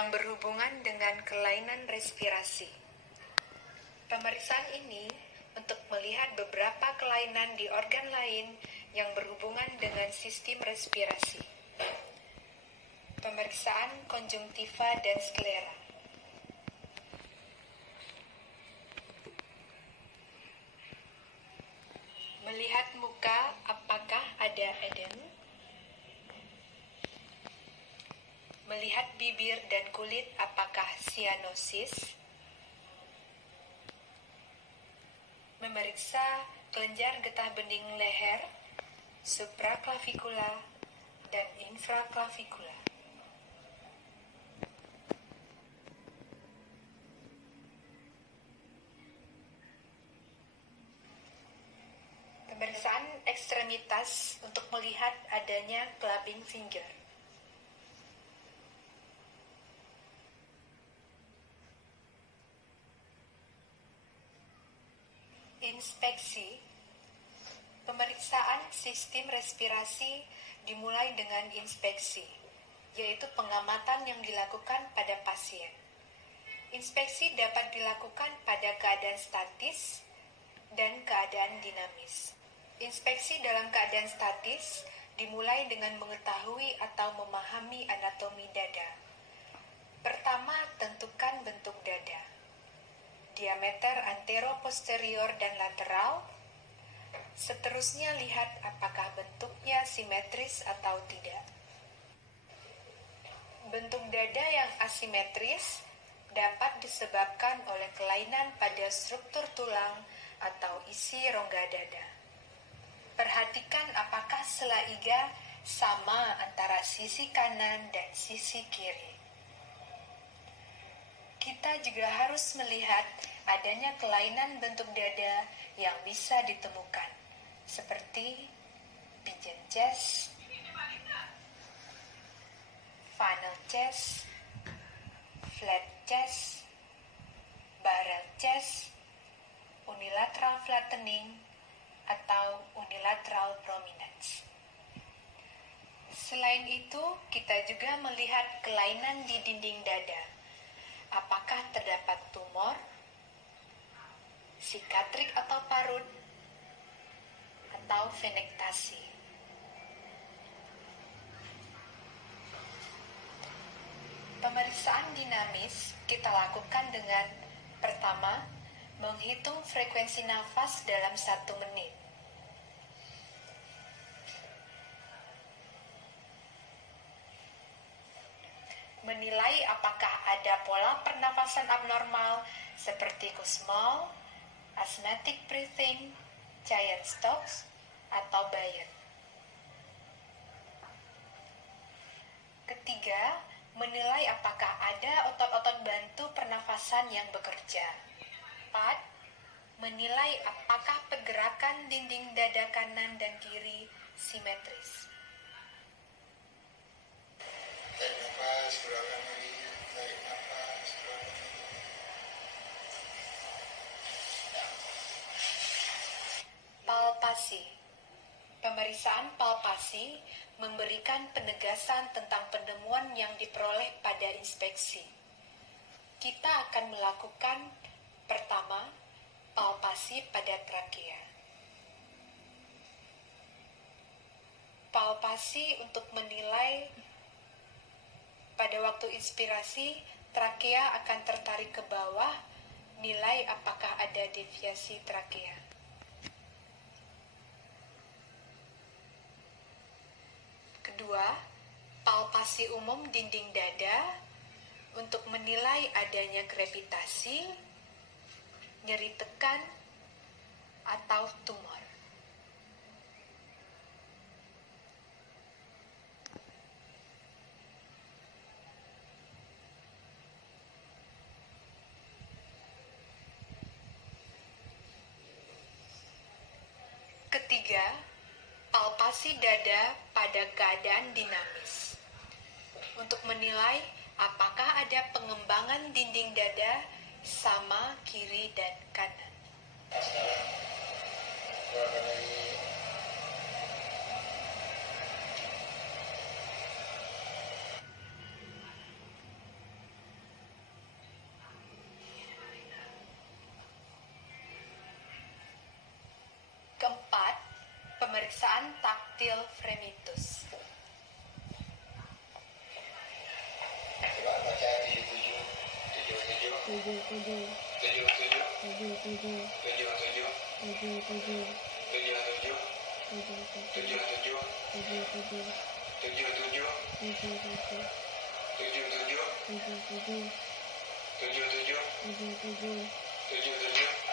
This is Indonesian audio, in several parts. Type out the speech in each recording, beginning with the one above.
yang berhubungan dengan kelainan respirasi. Pemeriksaan ini untuk melihat beberapa kelainan di organ lain yang berhubungan dengan sistem respirasi. Pemeriksaan konjungtiva dan sklera. Melihat muka apakah ada edem. Melihat bibir dan kulit apakah sianosis. Memeriksa kelenjar getah bening leher, supraklavikula, dan infraklavikula. Pemeriksaan ekstremitas untuk melihat adanya clubbing finger. Inspeksi. Pemeriksaan sistem respirasi dimulai dengan inspeksi, yaitu pengamatan yang dilakukan pada pasien. Inspeksi dapat dilakukan pada keadaan statis dan keadaan dinamis. Inspeksi dalam keadaan statis dimulai dengan mengetahui atau memahami anatomi dada. Pertama, tentukan bentuk dada. Diameter antero-posterior dan lateral. Seterusnya lihat apakah bentuknya simetris atau tidak. Bentuk dada yang asimetris dapat disebabkan oleh kelainan pada struktur tulang atau isi rongga dada. Perhatikan apakah sela iga sama antara sisi kanan dan sisi kiri. Kita juga harus melihat adanya kelainan bentuk dada yang bisa ditemukan, seperti pigeon chest, funnel chest, flat chest, barrel chest, unilateral flattening, atau unilateral prominence. Selain itu, kita juga melihat kelainan di dinding dada. Apakah terdapat tumor, sikatrik atau parut, atau venektasi. Pemeriksaan dinamis kita lakukan dengan pertama, menghitung frekuensi nafas dalam 1 menit. Menilai apakah ada pola pernafasan abnormal seperti Kussmaul, asthmatic breathing, Cheyenne-Stokes, atau Bayern. Ketiga, menilai apakah ada otot-otot bantu pernafasan yang bekerja. 4. Menilai apakah pergerakan dinding dada kanan dan kiri simetris. Tarik nafas, keluarkan lagi. Tarik nafas, keluarkan lagi. Palpasi. Pemeriksaan palpasi memberikan penegasan tentang penemuan yang diperoleh pada inspeksi. Kita akan melakukan pertama, palpasi pada trakea. Palpasi untuk menilai pada waktu inspirasi, trakea akan tertarik ke bawah, nilai apakah ada deviasi trakea. Kedua, palpasi umum dinding dada untuk menilai adanya gravitasi, nyeri tekan, atau tumor. Ketiga, palpasi dada pada keadaan dinamis. Untuk menilai apakah ada pengembangan dinding dada sama kiri dan kanan. Sekarang, keluarkan lagi. Pemeriksaan taktil fremitus. Coba baca 77. 77.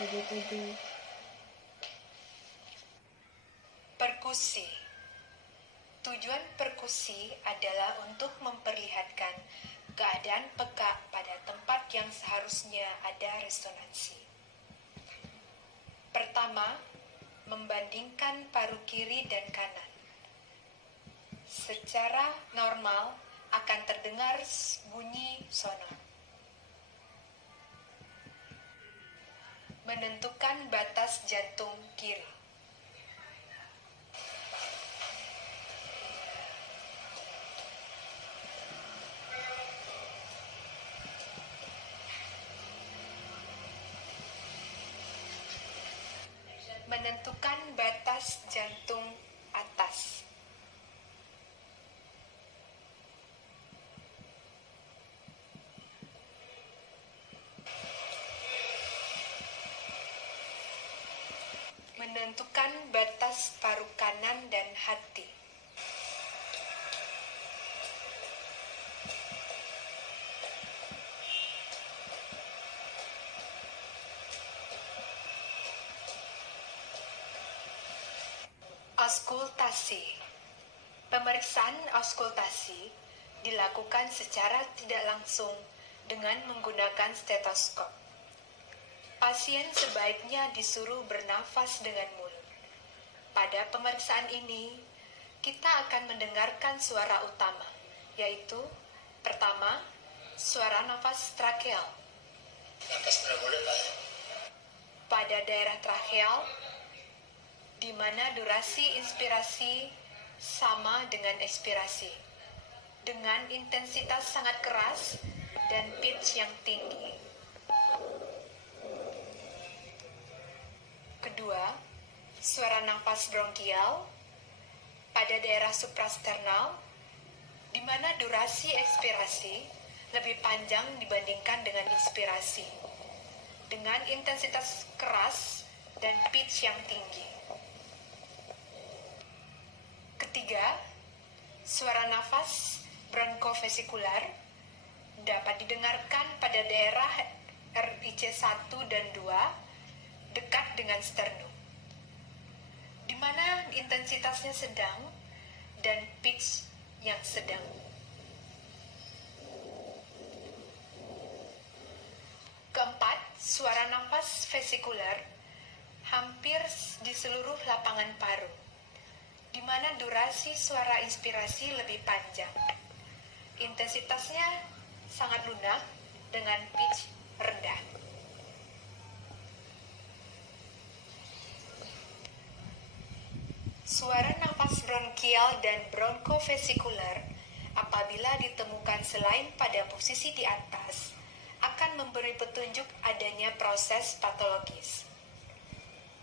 77. Perkusi. Tujuan perkusi adalah untuk memperlihatkan keadaan peka pada tempat yang seharusnya ada resonansi. Pertama, membandingkan paru kiri dan kanan. Secara normal akan terdengar bunyi sonor. Menentukan batas jantung kiri. Menentukan batas jantung atas. Menentukan batas paru kanan dan hati. Auskultasi. Pemeriksaan auskultasi dilakukan secara tidak langsung dengan menggunakan stetoskop. Pasien sebaiknya disuruh bernafas dengan mulut. Pada pemeriksaan ini, kita akan mendengarkan suara utama, yaitu pertama, suara nafas trakeal. Nafas bermulut, Pak. Pada daerah trakeal, di mana durasi inspirasi sama dengan ekspirasi, dengan intensitas sangat keras dan pitch yang tinggi. Kedua, suara nafas bronkial pada daerah suprasternal, di mana durasi ekspirasi lebih panjang dibandingkan dengan inspirasi, dengan intensitas keras dan pitch yang tinggi. Ketiga, suara nafas bronkofesikular dapat didengarkan pada daerah RIC 1 dan 2 dekat dengan sternum, di mana intensitasnya sedang dan pitch yang sedang. Keempat, suara nafas vesikular hampir di seluruh lapangan paru, di mana durasi suara inspirasi lebih panjang. Intensitasnya sangat lunak dengan pitch rendah. Suara nafas bronkial dan bronkofesikular apabila ditemukan selain pada posisi di atas akan memberi petunjuk adanya proses patologis.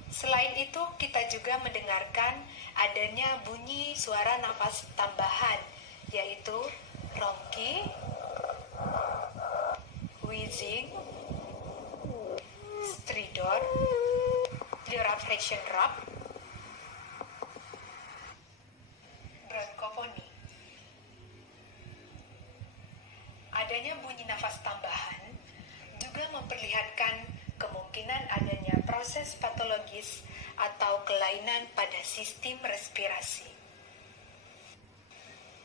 Selain itu, kita juga mendengarkan adanya bunyi suara nafas tambahan, yaitu ronki, wheezing, stridor, pleural fraction rap, bronkoponi. Adanya bunyi nafas tambahan juga memperlihatkan kemungkinan adanya proses patologis atau kelainan pada sistem respirasi.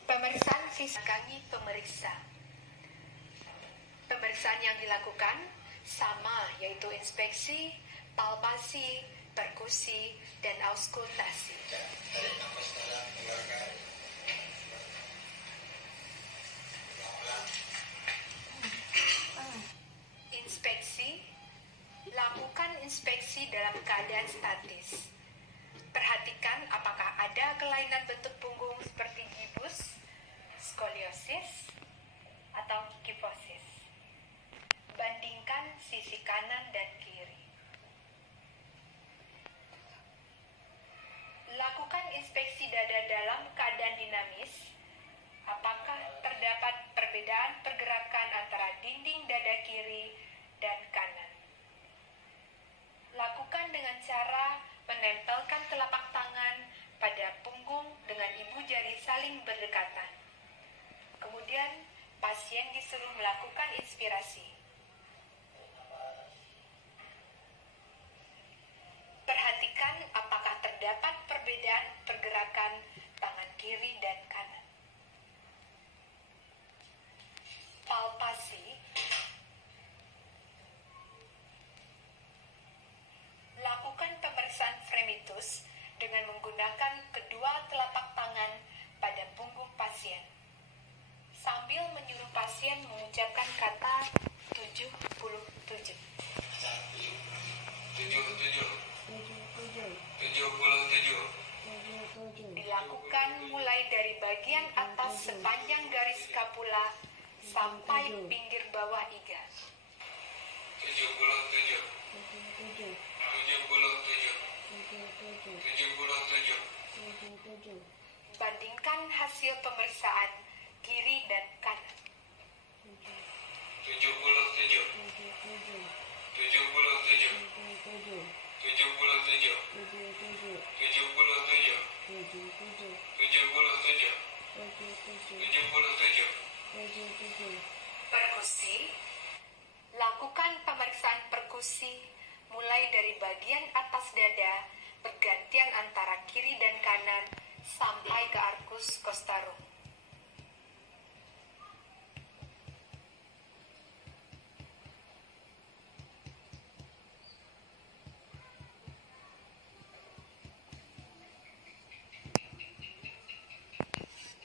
Pemeriksaan fisik kami pemeriksa. Pemeriksaan yang dilakukan sama, yaitu inspeksi, palpasi, perkusi, dan auskultasi. Tarik nafas dalam, keluarkan. Inspeksi. Lakukan inspeksi dalam keadaan statis. Perhatikan apakah ada kelainan bentuk punggung seperti gibus, skoliosis, atau kifosis. Bandingkan sisi kanan dan kiri. Lakukan inspeksi dada dalam keadaan dinamis. Apakah terdapat perbedaan pergerakan antara dinding dada kiri dan kanan? Lakukan dengan cara menempelkan telapak tangan pada punggung dengan ibu jari saling berdekatan. Kemudian, pasien disuruh melakukan inspirasi. Perhatikan apakah terdapat perbedaan pergerakan tangan kiri dan kanan. Palpasi. Lakukan pemeriksaan fremitus dengan menggunakan kedua telapak tangan pada punggung pasien, sambil menyuruh pasien mengucapkan kata 77. 77. 77. Dilakukan mulai dari bagian atas sepanjang garis skapula sampai pinggir bawah iga. 77. 77. 77. Bandingkan hasil pemeriksaan kiri dan kanan. 77. 77. 77. 77. 77. Perkusi. Lakukan pemeriksaan perkusi mulai dari bagian atas dada bergantian antara kiri dan kanan sampai ke arkus costarum.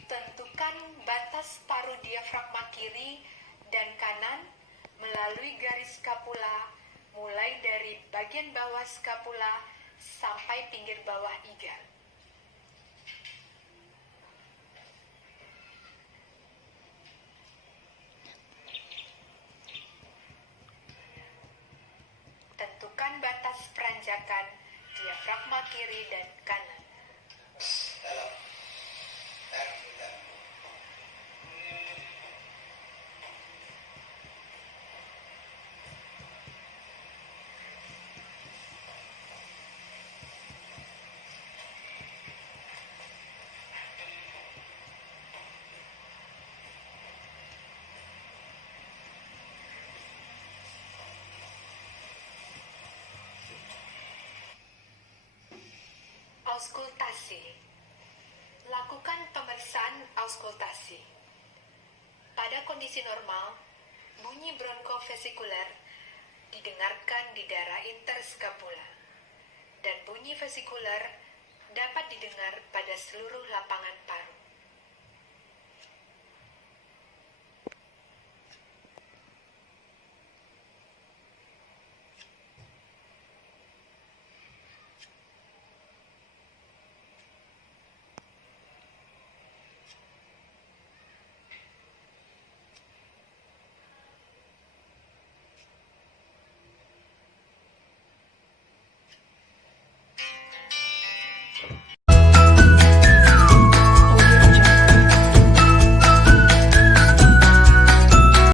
Tentukan batas taruh diafragma kiri dan kanan melalui garis skapula mulai dari bagian bawah skapula sampai pinggir bawah iga. Tentukan batas peranjakan diafragma kiri dan kanan. Dalam. Dalam. Auskultasi. Lakukan pemeriksaan auskultasi. Pada kondisi normal, bunyi bronkofesikuler didengarkan di daerah interskapula, dan bunyi vesikuler dapat didengar pada seluruh lapangan paru.